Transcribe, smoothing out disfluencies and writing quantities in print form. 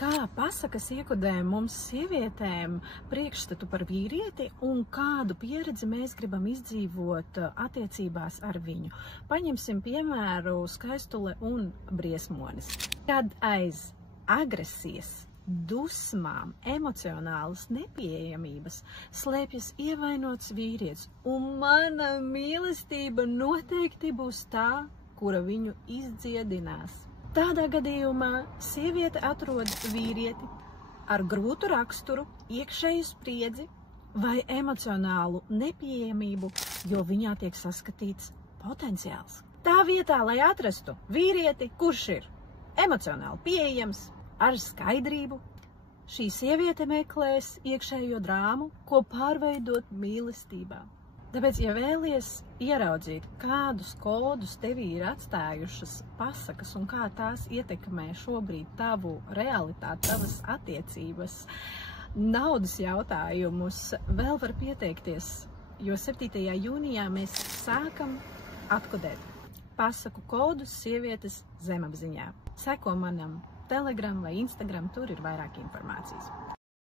Kā pasakas iekodē mums sievietēm priekšstatu par vīrieti un kādu pieredzi mēs gribam izdzīvot attiecībās ar viņu? Paņemsim piemēru Skaistule un Briesmonis. Kad aiz agresijas, dusmām, emocionālas nepieejamības slēpjas ievainots vīrietis, un mana mīlestība noteikti būs tā, kura viņu izdziedinās. Tādā gadījumā sieviete atrod vīrieti ar grūtu raksturu, iekšēju spriedzi vai emocionālu nepieejamību, jo viņā tiek saskatīts potenciāls. Tā vietā, lai atrastu vīrieti, kurš ir emocionāli pieejams, ar skaidrību, šī sieviete meklēs iekšējo drāmu, ko pārveidot mīlestībā. Tāpēc, ja vēlies ieraudzīt, kādus kodus tevī ir atstājušas pasakas un kā tās ietekmē šobrīd tavu realitāti, tavas attiecības, naudas jautājumus, vēl var pieteikties, jo 7. jūnijā mēs sākam atkodēt pasaku kodus sievietes zemapziņā. Seko manam Telegram vai Instagram, tur ir vairāk informācijas.